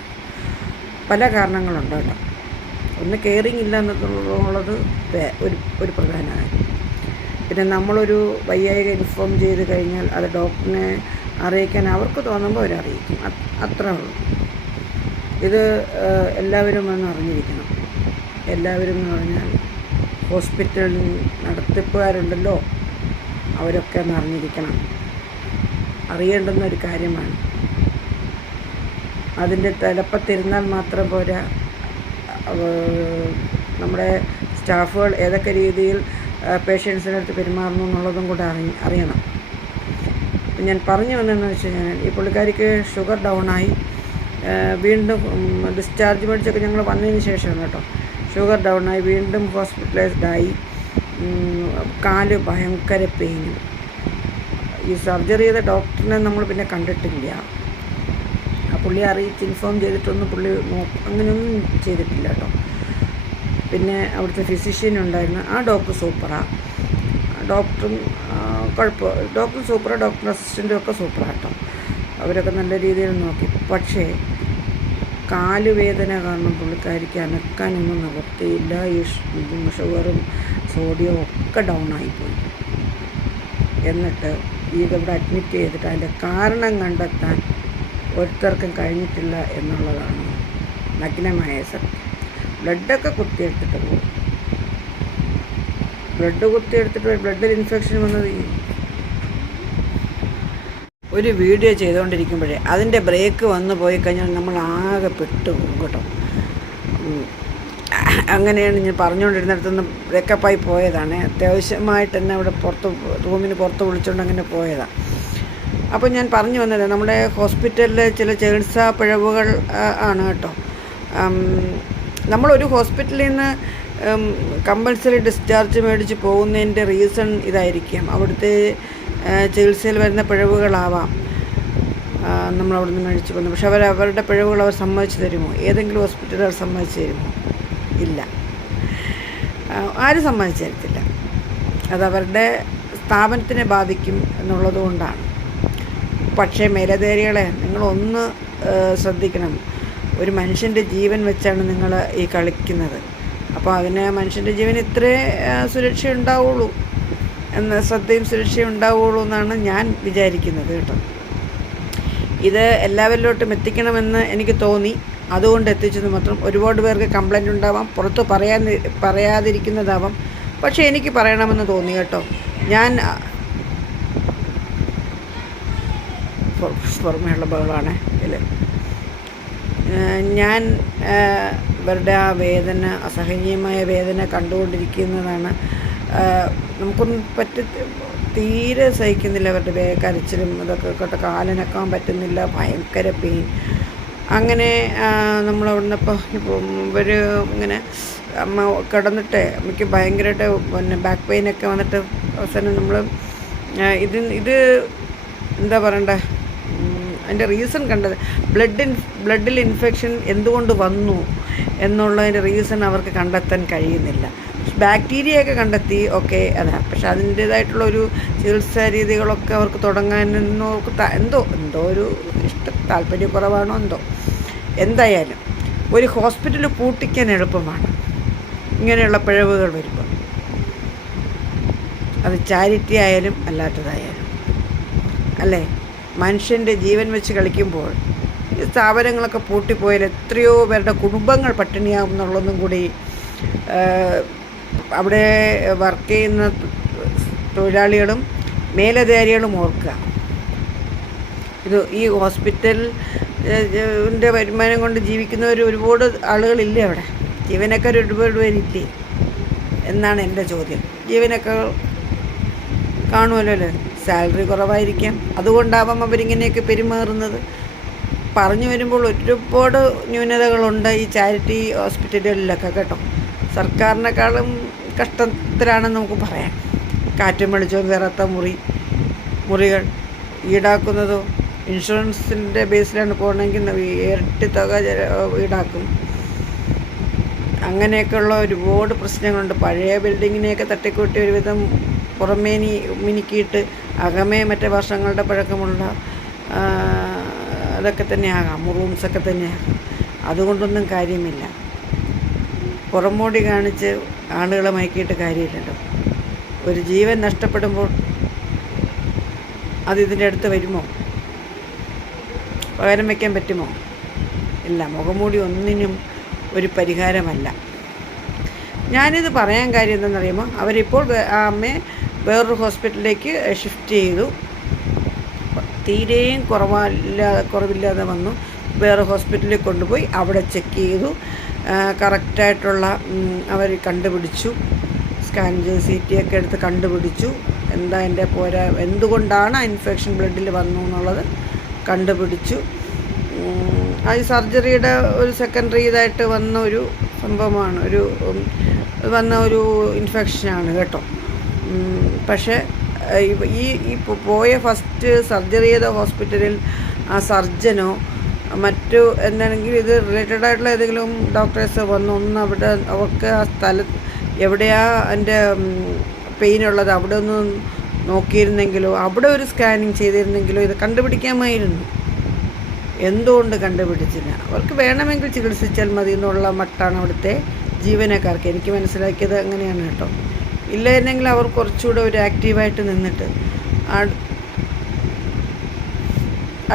പല കാരണങ്ങളുണ്ട് കേട്ടോ. ഒന്ന് കെയറിങ് ഇല്ല എന്നുള്ളത് ഒരു പ്രധാന കാര്യം. പിന്നെ നമ്മളൊരു വയ്യായിക ഇൻഫോം ചെയ്ത് കഴിഞ്ഞാൽ അത് ഡോക്ടറിനെ അറിയിക്കാൻ അവർക്ക് തോന്നുമ്പോൾ അവരറിയിക്കും, അത്രേ ഉള്ളൂ. ഇത് എല്ലാവരും ഒന്ന് അറിഞ്ഞിരിക്കണം. എല്ലാവരും എന്ന് പറഞ്ഞാൽ ഹോസ്പിറ്റൽ നടത്തിപ്പുകാരുണ്ടല്ലോ, അവരൊക്കെ ഒന്ന് അറിഞ്ഞിരിക്കണം. അറിയേണ്ടുന്ന ഒരു കാര്യമാണ്. അതിൻ്റെ തലപ്പത്തിരുന്നാൽ മാത്രം പോരാ. നമ്മുടെ സ്റ്റാഫുകൾ ഏതൊക്കെ രീതിയിൽ പേഷ്യൻസിനടുത്ത് പെരുമാറുന്നു എന്നുള്ളതും കൂടെ അറിയണം. ഞാൻ പറഞ്ഞു വന്നതെന്ന് വെച്ച് കഴിഞ്ഞാൽ ഈ പുള്ളിക്കാരിക്ക് ഷുഗർ ഡൗണായി, വീണ്ടും ഡിസ്ചാർജ് മേടിച്ചൊക്കെ ഞങ്ങൾ വന്നതിന് ശേഷമാണ് കേട്ടോ. ഷുഗർ ഡൗണായി വീണ്ടും ഹോസ്പിറ്റലൈസ്ഡായി. കാല് ഭയങ്കര പെയിനും. ഈ സർജറി ചെയ്ത ഡോക്ടറിനെ നമ്മൾ പിന്നെ കണ്ടിട്ടില്ല. ആ പുള്ളിയെ അറിയിച്ച് ഇൻഫോം ചെയ്തിട്ടൊന്നും പുള്ളി അങ്ങനെയൊന്നും ചെയ്തിട്ടില്ല കേട്ടോ. പിന്നെ അവിടുത്തെ ഫിസിഷ്യൻ ഉണ്ടായിരുന്നു, ആ ഡോക്ടർ സൂപ്പറാണ്. ഡോക്ടറും ഡോക്ടർ സൂപ്പറാണ്, ഡോക്ടർ അസിസ്റ്റൻറ്റും ഒക്കെ സൂപ്പറാണ് കേട്ടോ. അവരൊക്കെ നല്ല രീതിയിൽ നോക്കി. പക്ഷേ കാലുവേദന കാരണം പുള്ളിക്കാരിക്ക് അനക്കാനൊന്നും നിവർത്തിയില്ല. ഈ ഷുഗറും സോഡിയവും ഒക്കെ ഡൗണായിപ്പോയി. എന്നിട്ട് ഇവിടെ അഡ്മിറ്റ് ചെയ്തിട്ട് അതിൻ്റെ കാരണം കണ്ടെത്താൻ ഒരുത്തർക്കും കഴിഞ്ഞിട്ടില്ല എന്നുള്ളതാണ് നഗ്നമായ സത്യം. ബ്ലഡൊക്കെ കുത്തിയെടുത്തിട്ട് പോകും. ബ്ലഡിൽ ഇൻഫെക്ഷൻ വന്നത് ഒരു വീഡിയോ ചെയ്തുകൊണ്ടിരിക്കുമ്പോഴേ അതിൻ്റെ ബ്രേക്ക് വന്നു പോയി കഴിഞ്ഞാൽ നമ്മൾ ആകെ പെട്ടുപോകും കേട്ടോ. അങ്ങനെയാണ് ഞാൻ പറഞ്ഞുകൊണ്ടിരുന്നിടത്തുനിന്ന് ബ്രേക്കപ്പായി പോയതാണ്. അത്യാവശ്യമായിട്ട് തന്നെ അവിടെ റൂമിന് പുറത്ത് വിളിച്ചുകൊണ്ട് അങ്ങനെ പോയതാണ്. അപ്പോൾ ഞാൻ പറഞ്ഞു വന്നത് നമ്മുടെ ഹോസ്പിറ്റലിലെ ചില ചികിത്സാ പിഴവുകൾ ആണ് കേട്ടോ. നമ്മളൊരു ഹോസ്പിറ്റലിൽ നിന്ന് കമ്പൽസറി ഡിസ്ചാർജ് മേടിച്ച് പോകുന്നതിൻ്റെ റീസൺ ഇതായിരിക്കാം. അവിടുത്തെ ചികിത്സയിൽ വരുന്ന പിഴവുകളാവാം നമ്മളവിടെ നിന്ന് മേടിച്ച് പോകുന്നത്. പക്ഷെ അവരുടെ പിഴവുകൾ അവർ സമ്മതിച്ച് തരുമോ? ഏതെങ്കിലും ഹോസ്പിറ്റൽ അവർ സമ്മതിച്ച് തരുമോ? ഇല്ല, ആരും സമ്മതിച്ച് തരത്തില്ല. അതവരുടെ സ്ഥാപനത്തിനെ ബാധിക്കും എന്നുള്ളത് കൊണ്ടാണ്. പക്ഷേ മേലധികാരികളെ നിങ്ങളൊന്ന് ശ്രദ്ധിക്കണം. ഒരു മനുഷ്യൻ്റെ ജീവൻ വെച്ചാണ് നിങ്ങൾ ഈ കളിക്കുന്നത്. അപ്പോൾ അതിന് മനുഷ്യൻ്റെ ജീവന് ഇത്രേ സുരക്ഷ ഉണ്ടാവുള്ളൂ, ശ്രദ്ധയും സുരക്ഷയും ഉണ്ടാവുള്ളൂ എന്നാണ് ഞാൻ വിചാരിക്കുന്നത് കേട്ടോ. ഇത് എല്ലാവരിലോട്ടും എത്തിക്കണമെന്ന് എനിക്ക് തോന്നി, അതുകൊണ്ട് എത്തിച്ചത് മാത്രം. ഒരുപാട് പേർക്ക് കംപ്ലൈൻറ്റ് ഉണ്ടാവാം, പുറത്ത് പറയാതിരിക്കുന്നതാവാം, പക്ഷേ എനിക്ക് പറയണമെന്ന് തോന്നി കേട്ടോ. ഞാൻ പുറമെയുള്ള ബഹളമാണ് ഇതിൽ. ഞാൻ ഇവരുടെ ആ വേദന, അസഹനീയമായ വേദന കണ്ടുകൊണ്ടിരിക്കുന്നതാണ്. നമുക്കൊന്നും തീരെ സഹിക്കുന്നില്ല. അവരുടെ കരച്ചിലും ഇതൊക്കെ കേട്ട് കാലനക്കാൻ പറ്റുന്നില്ല, ഭയങ്കര പെയിൻ. അങ്ങനെ നമ്മളവിടുന്ന് ഇപ്പോൾ ഇവർ ഇങ്ങനെ അമ്മ കിടന്നിട്ട് അമ്മയ്ക്ക് ഭയങ്കരമായിട്ട് പിന്നെ ബാക്ക് പെയിനൊക്കെ വന്നിട്ട് അവസാനം നമ്മൾ ഇത് എന്താ പറയണ്ടേ, അതിൻ്റെ റീസൺ കണ്ടത് ബ്ലഡിൽ ഇൻഫെക്ഷൻ എന്തുകൊണ്ട് വന്നു എന്നുള്ളതിൻ്റെ റീസൺ അവർക്ക് കണ്ടെത്താൻ കഴിയുന്നില്ല. ബാക്ടീരിയയൊക്കെ കണ്ടെത്തി, ഓക്കെ, അതാണ്. പക്ഷെ അതിൻ്റേതായിട്ടുള്ളൊരു ചികിത്സാ രീതികളൊക്കെ അവർക്ക് തുടങ്ങാനൊന്നും എന്തോ ഒരു താല്പര്യക്കുറവാണോ എന്തോ. എന്തായാലും ഒരു ഹോസ്പിറ്റൽ പൂട്ടിക്കാൻ എളുപ്പമാണ് ഇങ്ങനെയുള്ള പിഴവുകൾ വരുമ്പോൾ. അത് ചാരിറ്റി ആയാലും അല്ലാത്തതായാലും, അല്ലേ? മനുഷ്യൻ്റെ ജീവൻ വെച്ച് കളിക്കുമ്പോൾ ഈ സ്ഥാപനങ്ങളൊക്കെ പൂട്ടിപ്പോയാൽ എത്രയോ പേരുടെ കുടുംബങ്ങൾ പട്ടിണിയാകും എന്നുള്ളതും കൂടി അവിടെ വർക്ക് ചെയ്യുന്ന തൊഴിലാളികളും മേലധികാരികളും ഓർക്കുക. ഈ ഹോസ്പിറ്റലിൻ്റെ വരുമാനം കൊണ്ട് ജീവിക്കുന്നവർ ഒരുപാട് ആളുകളില്ലേ അവിടെ? ജീവനക്കാർ ഒരുപാട് പേരില്ലേ എന്നാണ് എൻ്റെ ചോദ്യം. ജീവനക്കാർ കാണുമല്ലോ അല്ലേ? സാലറി കുറവായിരിക്കാം, അതുകൊണ്ടാവാം അവരിങ്ങനെയൊക്കെ പെരുമാറുന്നത്. പറഞ്ഞു വരുമ്പോൾ ഒരുപാട് ന്യൂനതകളുണ്ട് ഈ ചാരിറ്റി ഹോസ്പിറ്റലുകളിലൊക്കെ കേട്ടോ. സർക്കാരിനേക്കാളും കഷ്ടത്തിലാണെന്ന് നമുക്ക് പറയാം. കാറ്റും വെളിച്ചവും കയറാത്ത മുറികൾ ഈടാക്കുന്നതോ ഇൻഷുറൻസിൻ്റെ ബേസിലാണ് പോകണമെങ്കിൽ ഇരട്ടി തുക ഈടാക്കും. അങ്ങനെയൊക്കെയുള്ള ഒരുപാട് പ്രശ്നങ്ങളുണ്ട്. പഴയ ബിൽഡിങ്ങിനെയൊക്കെ തട്ടിക്കൂട്ടി ഒരുവിധം പുറമേ മിനുക്കിയിട്ട് അകമേ മറ്റേ വർഷങ്ങളുടെ പഴക്കമുള്ള അതൊക്കെ തന്നെയാകാം, റൂംസൊക്കെ തന്നെയാകാം. അതുകൊണ്ടൊന്നും കാര്യമില്ല. പുറമോടി കാണിച്ച് ആളുകളെ മയക്കിയിട്ട് കാര്യമില്ലല്ലോ. ഒരു ജീവൻ നഷ്ടപ്പെടുമ്പോൾ ഇതിൻ്റെ അടുത്ത് വരുമോ? പകരം വയ്ക്കാൻ പറ്റുമോ? ഇല്ല. മുഖംമൂടി ഒന്നിനും ഒരു പരിഹാരമല്ല. ഞാനിത് പറയാൻ കാര്യം എന്താണെന്നറിയുമോ? അവരിപ്പോൾ ആ അമ്മയെ വേറൊരു ഹോസ്പിറ്റലിലേക്ക് ഷിഫ്റ്റ് ചെയ്തു. തീരെയും കുറവില്ലാതെ വന്നു. വേറെ ഹോസ്പിറ്റലിൽ കൊണ്ടുപോയി അവിടെ ചെക്ക് ചെയ്തു. കറക്റ്റായിട്ടുള്ള അവർ കണ്ടുപിടിച്ചു. സ്കാൻ ചെയ്ത് CT ഒക്കെ എടുത്ത് കണ്ടുപിടിച്ചു എന്താ എൻ്റെ എന്തുകൊണ്ടാണ് ഇൻഫെക്ഷൻ ബ്ലഡിൽ വന്നു എന്നുള്ളത് കണ്ടുപിടിച്ചു. അത് സർജറിയുടെ ഒരു സെക്കൻഡറി ഇതായിട്ട് വന്ന ഒരു സംഭവമാണ്, ഒരു ഇൻഫെക്ഷനാണ് കേട്ടോ. പക്ഷേ ഈ പോയ ഫസ്റ്റ് സർജറി ചെയ്ത ഹോസ്പിറ്റലിൽ ആ സർജനോ മറ്റു എന്താണെങ്കിൽ ഇത് റിലേറ്റഡ് ആയിട്ടുള്ള ഏതെങ്കിലും ഡോക്ടേഴ്സ് വന്ന് അവിടെ അവർക്ക് ആ എവിടെയാ എൻ്റെ പെയിനുള്ളത് അവിടെ ഒന്ന് നോക്കിയിരുന്നെങ്കിലോ, അവിടെ ഒരു സ്കാനിങ് ചെയ്തിരുന്നെങ്കിലോ ഇത് കണ്ടുപിടിക്കാമായിരുന്നു. എന്തുകൊണ്ട് കണ്ടുപിടിച്ചില്ല? അവർക്ക് വേണമെങ്കിൽ ചികിത്സിച്ചാൽ മതി എന്നുള്ള മട്ടാണ് അവിടുത്തെ ജീവനക്കാർക്ക്. എനിക്ക് മനസ്സിലാക്കിയത് അങ്ങനെയാണ് കേട്ടോ. ഇല്ലായിരുന്നെങ്കിൽ അവർ കുറച്ചുകൂടെ ഒരു ആക്റ്റീവായിട്ട് നിന്നിട്ട്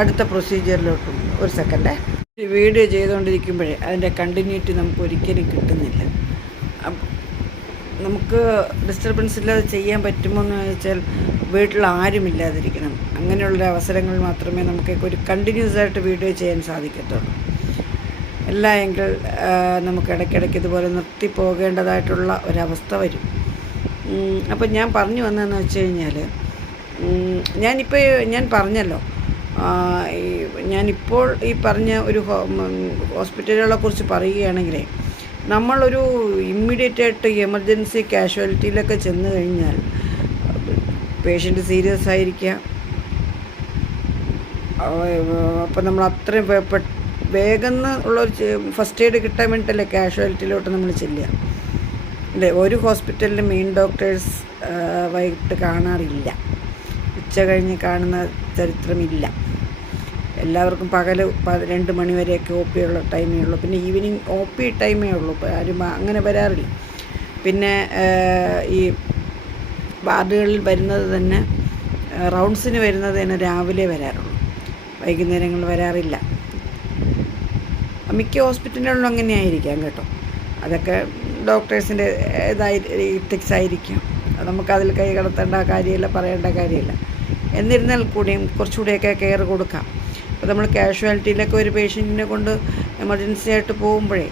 അടുത്ത പ്രൊസീജിയറിലോട്ടും. ഒരു സെക്കൻഡ്, വീഡിയോ ചെയ്തുകൊണ്ടിരിക്കുമ്പോഴേ അതിൻ്റെ കണ്ടിന്യൂറ്റി നമുക്ക് ഒരിക്കലും കിട്ടുന്നില്ല. നമുക്ക് ഡിസ്റ്റർബൻസ് ഇല്ലാതെ ചെയ്യാൻ പറ്റുമോ എന്ന് ചോദിച്ചാൽ വീട്ടിൽ ആരുമില്ലാതിരിക്കണം. അങ്ങനെയുള്ള അവസരങ്ങൾ മാത്രമേ നമുക്ക് ഒരു കണ്ടിന്യൂസ് ആയിട്ട് വീഡിയോ ചെയ്യാൻ സാധിക്കത്തുള്ളൂ. അല്ല എങ്കിൽ നമുക്ക് ഇടയ്ക്കിടയ്ക്ക് ഇതുപോലെ നിർത്തി പോകേണ്ടതായിട്ടുള്ള ഒരവസ്ഥ വരും. അപ്പം ഞാൻ പറഞ്ഞു വന്നതെന്ന് വെച്ച് കഴിഞ്ഞാൽ, ഞാൻ പറഞ്ഞല്ലോ, ഞാനിപ്പോൾ ഈ പറഞ്ഞ ഒരു ഹോസ്പിറ്റലുകളെ കുറിച്ച് പറയുകയാണെങ്കിൽ, നമ്മളൊരു ഇമ്മീഡിയറ്റായിട്ട് എമർജൻസി കാഷ്വാലിറ്റിയിലൊക്കെ ചെന്ന് കഴിഞ്ഞാൽ പേഷ്യൻ്റ് സീരിയസ് ആയിരിക്കാം. അപ്പം നമ്മൾ അത്രയും വേഗം ഉള്ളൊരു ഫസ്റ്റ് എയ്ഡ് കിട്ടാൻ വേണ്ടിയിട്ടല്ലേ കാഷ്വാലിറ്റിയിലോട്ട് നമ്മൾ ചെല്ലുക അല്ലേ? ഒരു ഹോസ്പിറ്റലിൽ മെയിൻ ഡോക്ടേഴ്സ് വൈകിട്ട് കാണാറില്ല, ഉച്ച കഴിഞ്ഞ് കാണുന്ന ചരിത്രമില്ല. എല്ലാവർക്കും പകൽ 2 മണി വരെയൊക്കെ OP ഉള്ള ടൈമേ ഉള്ളൂ. പിന്നെ ഈവനിങ് OP ടൈമേ ഉള്ളൂ. ആരും അങ്ങനെ വരാറില്ല. പിന്നെ ഈ വാർഡുകളിൽ വരുന്നത് തന്നെ റൗണ്ട്സിന് വരുന്നത് തന്നെ രാവിലെ വരാറുള്ളൂ, വൈകുന്നേരങ്ങളിൽ വരാറില്ല. മിക്ക ഹോസ്പിറ്റലുകളിലും അങ്ങനെ ആയിരിക്കാം കേട്ടോ. അതൊക്കെ ഡോക്ടേഴ്സിൻ്റെ ഇത്തിക്സ് ആയിരിക്കാം, നമുക്കതിൽ കൈ കടത്തേണ്ട കാര്യമില്ല, പറയേണ്ട കാര്യമില്ല. എന്നിരുന്നാൽ കൂടിയും കുറച്ചുകൂടിയൊക്കെ കെയർ കൊടുക്കാം. അപ്പോൾ നമ്മൾ കാഷ്വാലിറ്റിയിലൊക്കെ ഒരു പേഷ്യൻറ്റിനെ കൊണ്ട് എമർജൻസി ആയിട്ട് പോകുമ്പോഴേ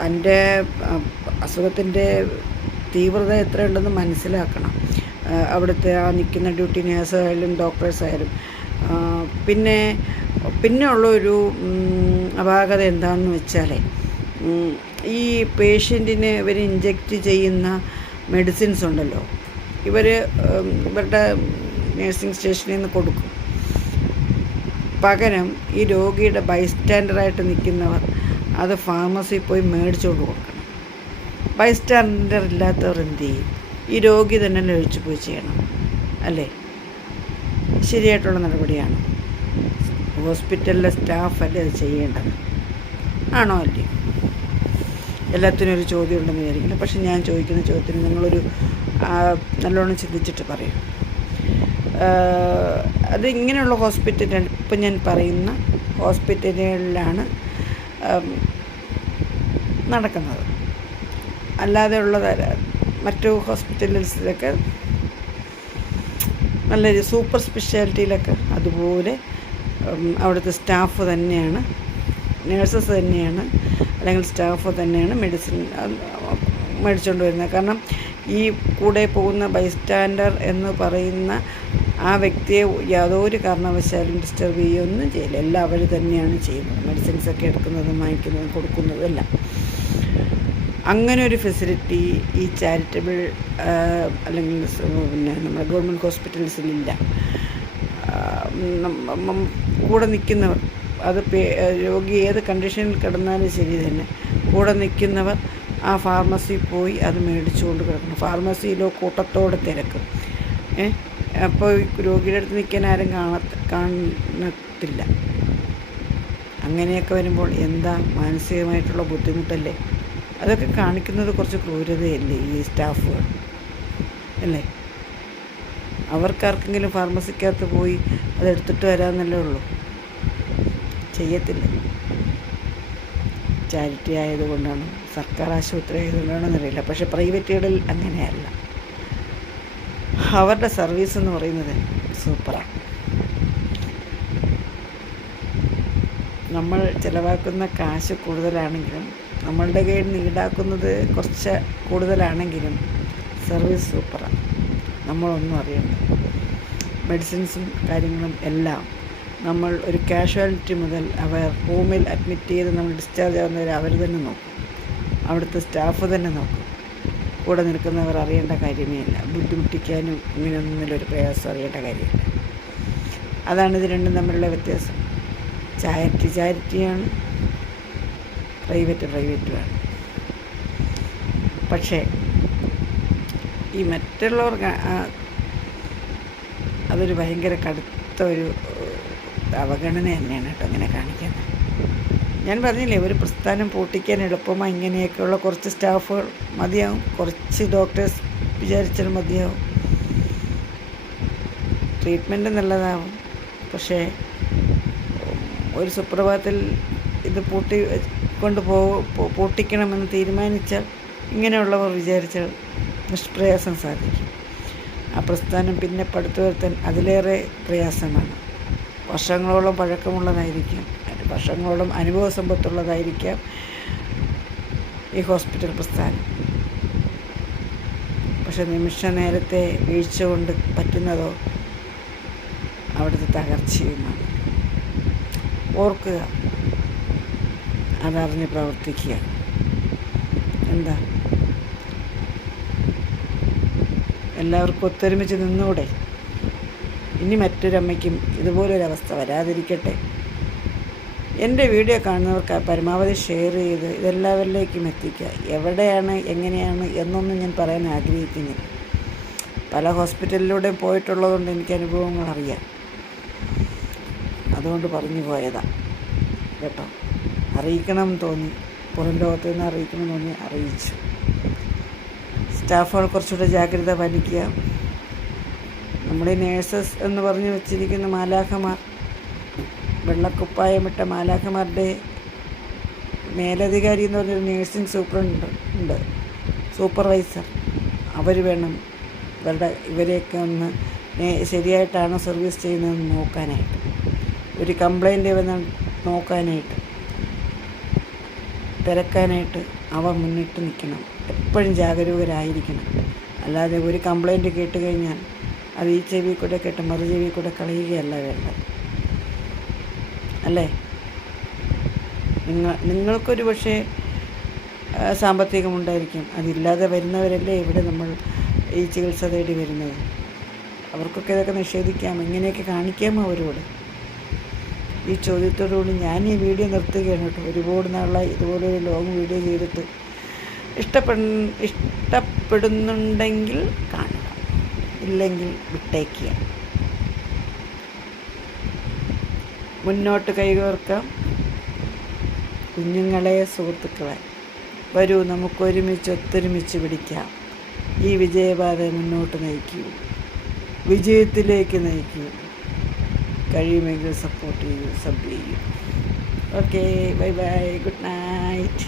അതിൻ്റെ അസുഖത്തിൻ്റെ തീവ്രത എത്രയുണ്ടെന്ന് മനസ്സിലാക്കണം. അവിടുത്തെ ആ നിൽക്കുന്ന ഡ്യൂട്ടി നേഴ്സായാലും ഡോക്ടേഴ്സായാലും. പിന്നെ ഉള്ളൊരു അപാകത എന്താണെന്ന് വെച്ചാൽ ഈ പേഷ്യൻറ്റിന് ഇവർ ഇഞ്ചെക്റ്റ് ചെയ്യുന്ന മെഡിസിൻസ് ഉണ്ടല്ലോ, ഇവരുടെ നേഴ്സിംഗ് സ്റ്റേഷനിൽ നിന്ന് കൊടുക്കും. പകരം ഈ രോഗിയുടെ ബൈസ്റ്റാൻഡറായിട്ട് നിൽക്കുന്നവർ അത് ഫാർമസിയിൽ പോയി മേടിച്ചുകൊണ്ട് കൊടുക്കണം. ബൈസ്റ്റാൻഡർ ഇല്ലാത്തവർ എന്ത് ചെയ്യും? ഈ രോഗി തന്നെ ഒഴിച്ചു പോയി ചെയ്യണം, അല്ലേ? ശരിയായിട്ടുള്ള നടപടിയാണ്. ഹോസ്പിറ്റലിലെ സ്റ്റാഫല്ലേ അത് ചെയ്യേണ്ടത്, ആണോ അല്ലേ? എല്ലാത്തിനും ഒരു ചോദ്യം ഉണ്ടെന്ന് വിചാരിക്കില്ല. പക്ഷെ ഞാൻ ചോദിക്കുന്ന ചോദ്യത്തിന് നിങ്ങളൊരു നല്ലോണം ചിന്തിച്ചിട്ട് പറയും. അത് ഇങ്ങനെയുള്ള ഹോസ്പിറ്റലുകൾ, ഇപ്പം ഞാൻ പറയുന്ന ഹോസ്പിറ്റലുകളിലാണ് നടക്കുന്നത്. അല്ലാതെ ഉള്ളതല്ല. മറ്റു ഹോസ്പിറ്റൽസിലൊക്കെ നല്ലൊരു സൂപ്പർ സ്പെഷ്യാലിറ്റിയിലൊക്കെ അതുപോലെ അവിടുത്തെ സ്റ്റാഫ് തന്നെയാണ്, നേഴ്സസ് തന്നെയാണ്, അല്ലെങ്കിൽ സ്റ്റാഫ് തന്നെയാണ് മെഡിസിൻ മേടിച്ചുകൊണ്ട് വരുന്നത്. കാരണം ഈ കൂടെ പോകുന്ന ബൈസ്റ്റാൻഡർ എന്ന് പറയുന്ന ആ വ്യക്തിയെ യാതൊരു കാരണവശാലും ഡിസ്റ്റർബ് ചെയ്യുകയൊന്നും ചെയ്യില്ല. എല്ലാം അവർ തന്നെയാണ് ചെയ്യുന്നത്. മെഡിസിൻസൊക്കെ എടുക്കുന്നതും വാങ്ങിക്കുന്നതും കൊടുക്കുന്നതും എല്ലാം. അങ്ങനെ ഒരു ഫെസിലിറ്റി ഈ ചാരിറ്റബിൾ അല്ലെങ്കിൽ പിന്നെ നമ്മുടെ ഗവൺമെൻറ് ഹോസ്പിറ്റൽസിലില്ല. കൂടെ നിൽക്കുന്നവർ, അത് രോഗി ഏത് കണ്ടീഷനിൽ കിടന്നാലും ശരി തന്നെ, കൂടെ നിൽക്കുന്നവർ ആ ഫാർമസിയിൽ പോയി അത് മേടിച്ചുകൊണ്ട് കിടക്കണം. ഫാർമസിയിലോ കൂട്ടത്തോടെ തിരക്കും. അപ്പോൾ രോഗിയുടെ അടുത്ത് നിൽക്കാൻ ആരും കാണത്തില്ല. അങ്ങനെയൊക്കെ വരുമ്പോൾ എന്താ മാനസികമായിട്ടുള്ള ബുദ്ധിമുട്ടല്ലേ? അതൊക്കെ കാണിക്കുന്നത് കുറച്ച് ക്രൂരതയല്ലേ ഈ സ്റ്റാഫുകൾ, അല്ലേ? അവർക്കാർക്കെങ്കിലും ഫാർമസിക്കകത്ത് പോയി അതെടുത്തിട്ട് വരാമെന്നല്ലേ ഉള്ളൂ, ചെയ്യത്തില്ല. ചാരിറ്റി ആയതുകൊണ്ടാണ്, സർക്കാർ ആശുപത്രി ആയതുകൊണ്ടാണെന്ന് അറിയില്ല. പക്ഷേ പ്രൈവറ്റുകളിൽ അങ്ങനെയല്ല. അവരുടെ സർവീസ് എന്ന് പറയുന്നത് സൂപ്പറാണ്. നമ്മൾ ചിലവാക്കുന്ന കാശ് കൂടുതലാണെങ്കിലും, നമ്മളുടെ കയ്യിൽ നിന്ന് ഈടാക്കുന്നത് കുറച്ച് കൂടുതലാണെങ്കിലും സർവീസ് സൂപ്പറാണ്. നമ്മളൊന്നും അറിയണ്ട. മെഡിസിൻസും കാര്യങ്ങളും എല്ലാം നമ്മൾ ഒരു കാഷ്വാലിറ്റി മുതൽ അവർ റൂമിൽ അഡ്മിറ്റ് ചെയ്ത് നമ്മൾ ഡിസ്ചാർജ് ആവുന്നവരെ അവർ തന്നെ നോക്കും. അവിടുത്തെ സ്റ്റാഫ് തന്നെ നോക്കും. കൂടെ നിൽക്കുന്നവർ അറിയേണ്ട കാര്യമേ ഇല്ല. ബുദ്ധിമുട്ടിക്കാനും ഇങ്ങനെയൊന്നിലൊരു പ്രയാസം അറിയേണ്ട കാര്യമില്ല. അതാണ് ഇത് രണ്ടും തമ്മിലുള്ള വ്യത്യാസം. ചാരിറ്റിയാണ്, പ്രൈവറ്റുമാണ്. പക്ഷേ ഈ മറ്റുള്ളവർക്ക് അതൊരു ഭയങ്കര കടുത്ത ഒരു അവഗണന തന്നെയാണ് കേട്ടോ ഇങ്ങനെ കാണിക്കുന്നത്. ഞാൻ പറഞ്ഞില്ലേ, ഒരു പ്രസ്ഥാനം പൂട്ടിക്കാൻ എളുപ്പമായി ഇങ്ങനെയൊക്കെയുള്ള കുറച്ച് സ്റ്റാഫുകൾ മതിയാവും, കുറച്ച് ഡോക്ടേഴ്സ് വിചാരിച്ചാൽ മതിയാവും. ട്രീറ്റ്മെൻറ്റ് നല്ലതാവും. പക്ഷേ ഒരു സുപ്രഭാതത്തിൽ ഇത് പൂട്ടിക്കണമെന്ന് തീരുമാനിച്ചാൽ ഇങ്ങനെയുള്ളവർ വിചാരിച്ചാൽ നിഷ്പ്രയാസം സാധിക്കും. ആ പ്രസ്ഥാനം പിന്നെ പടുത്തുയർത്താൻ അതിലേറെ പ്രയാസമാണ്. വർഷങ്ങളോളം പഴക്കമുള്ളതായിരിക്കാം, വർഷങ്ങളോളം അനുഭവ സമ്പത്തുള്ളതായിരിക്കാം ഈ ഹോസ്പിറ്റൽ പ്രസ്ഥാനം. പക്ഷെ നിമിഷ നേരത്തെ വീഴ്ച കൊണ്ട് പറ്റുന്നതോ അവിടുത്തെ തകർച്ചയുമാണ്. ഓർക്കുക, അതറിഞ്ഞ് പ്രവർത്തിക്കുക. എന്താ, എല്ലാവർക്കും ഒത്തൊരുമിച്ച് നിന്നൂടെ? ഇനി മറ്റൊരമ്മയ്ക്കും ഇതുപോലൊരവസ്ഥ വരാതിരിക്കട്ടെ. എൻ്റെ വീഡിയോ കാണുന്നവർക്ക് പരമാവധി ഷെയർ ചെയ്ത് ഇതെല്ലാവരിലേക്കും എത്തിക്കുക. എവിടെയാണ്, എങ്ങനെയാണ് എന്നൊന്നും ഞാൻ പറയാൻ ആഗ്രഹിക്കുന്നില്ല. പല ഹോസ്പിറ്റലിലൂടെയും പോയിട്ടുള്ളതുകൊണ്ട് എനിക്ക് അനുഭവങ്ങൾ അറിയാം. അതുകൊണ്ട് പറഞ്ഞു പോയതാണ് കേട്ടോ. അറിയിക്കണമെന്ന് തോന്നി, പുറം ലോകത്തു നിന്ന് അറിയിക്കണമെന്ന് തോന്നി, അറിയിച്ചു. സ്റ്റാഫുകൾ കുറച്ചുകൂടെ ജാഗ്രത പാലിക്കുക. നമ്മുടെ നേഴ്സസ് എന്ന് പറഞ്ഞു വച്ചിരിക്കുന്ന മാലാഖമാർ, വെള്ളക്കുപ്പായമിട്ട മാലാഖമാരുടെ മേലധികാരി എന്ന് പറഞ്ഞൊരു നേഴ്സിംഗ് സൂപ്രണ്ട് ഉണ്ട്, സൂപ്പർവൈസർ. അവർ വേണം ഇവരെയൊക്കെ ഒന്ന് ശരിയായിട്ടാണോ സർവീസ് ചെയ്യുന്നതെന്ന് നോക്കാനായിട്ട്, ഒരു കംപ്ലൈൻറ്റ് വന്ന് നോക്കാനായിട്ട്, തിരക്കാനായിട്ട് അവർ മുന്നിട്ട് നിൽക്കണം. എപ്പോഴും ജാഗരൂകരായിരിക്കണം. അല്ലാതെ ഒരു കംപ്ലൈൻറ്റ് കേട്ട് കഴിഞ്ഞാൽ അത് ഈ ചെവി കൂടെ കേട്ട് മറു ചെവി കൂടെ കളയുകയല്ല വേണ്ടത്, അല്ലേ? നിങ്ങൾക്കൊരു പക്ഷേ സാമ്പത്തികമുണ്ടായിരിക്കും, അതില്ലാതെ വരുന്നവരല്ലേ ഇവിടെ നമ്മൾ ഈ ചികിത്സ തേടി വരുന്നത്. അവർക്കൊക്കെ ഇതൊക്കെ നിഷേധിക്കാം, ഇങ്ങനെയൊക്കെ കാണിക്കാമോ അവരോട്? ഈ ചോദ്യത്തോടുകൂടി ഞാൻ ഈ വീഡിയോ നിർത്തുകയാണ് കേട്ടോ. ഒരുപാട് നാളായി ഇതുപോലൊരു ലോങ് വീഡിയോ ചെയ്തിട്ട്. ഇഷ്ടപ്പെടുന്നുണ്ടെങ്കിൽ കാണുക, ഇല്ലെങ്കിൽ വിട്ടേക്കുക. മുന്നോട്ട് കൈകോർക്കാം. കുഞ്ഞുങ്ങളെ, സുഹൃത്തുക്കളെ, വരൂ, ഒത്തൊരുമിച്ച് പിടിക്കാം. ഈ വിജയപാത മുന്നോട്ട് നയിക്കൂ, വിജയത്തിലേക്ക് നയിക്കൂ. കഴിയുമെങ്കിൽ സപ്പോർട്ട് ചെയ്യൂ, സബ് ചെയ്യൂ. Okay, bye bye, good night.